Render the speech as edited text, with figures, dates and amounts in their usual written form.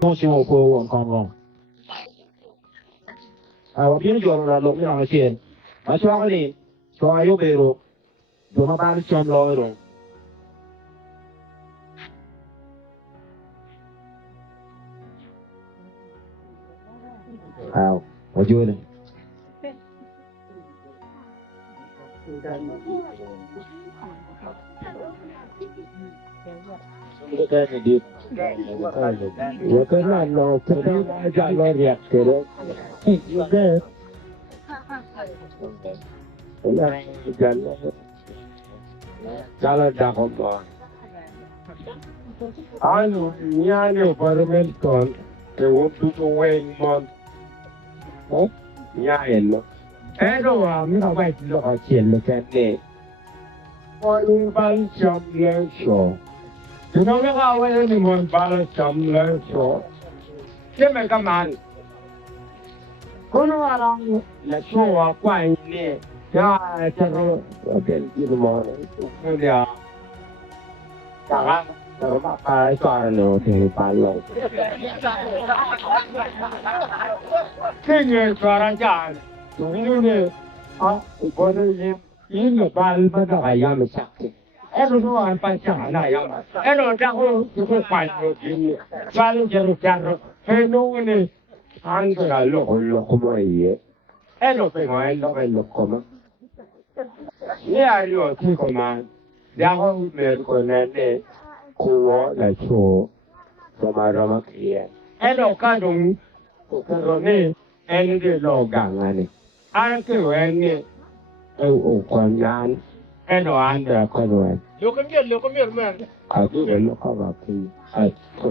东西我不问刚刚。我平时用了6两钱，ช่วงนี้ช่วงอายุเบรุดูมาบ้านจอมลอยลง我觉得。我跟那老这边来讲老热给的，有的，那讲了，讲了讲好多。你还有把他们讲，给我读读为么？你还了？这啊，没老外知道好钱了，真的。我一般想来说。你那个话，我你们把它想来说，这没干嘛？可能话呢，来说我关于你，这个我跟你什么，对不对啊？当然，我把它抓了，我给你办了。这个抓了家，因为我的一个班不是还要么下去。说完办下那样嘛，然后就会换手机，完了就是讲说，很多呢，俺这个落么嘢，被我落个嘛，你还有这个嘛，然后美国人呢，我来说，什么嘢，看中呢，的老干呢，俺这个呢，关键。安的快乐。6个月，6个月，啊，这个6个月可以，对。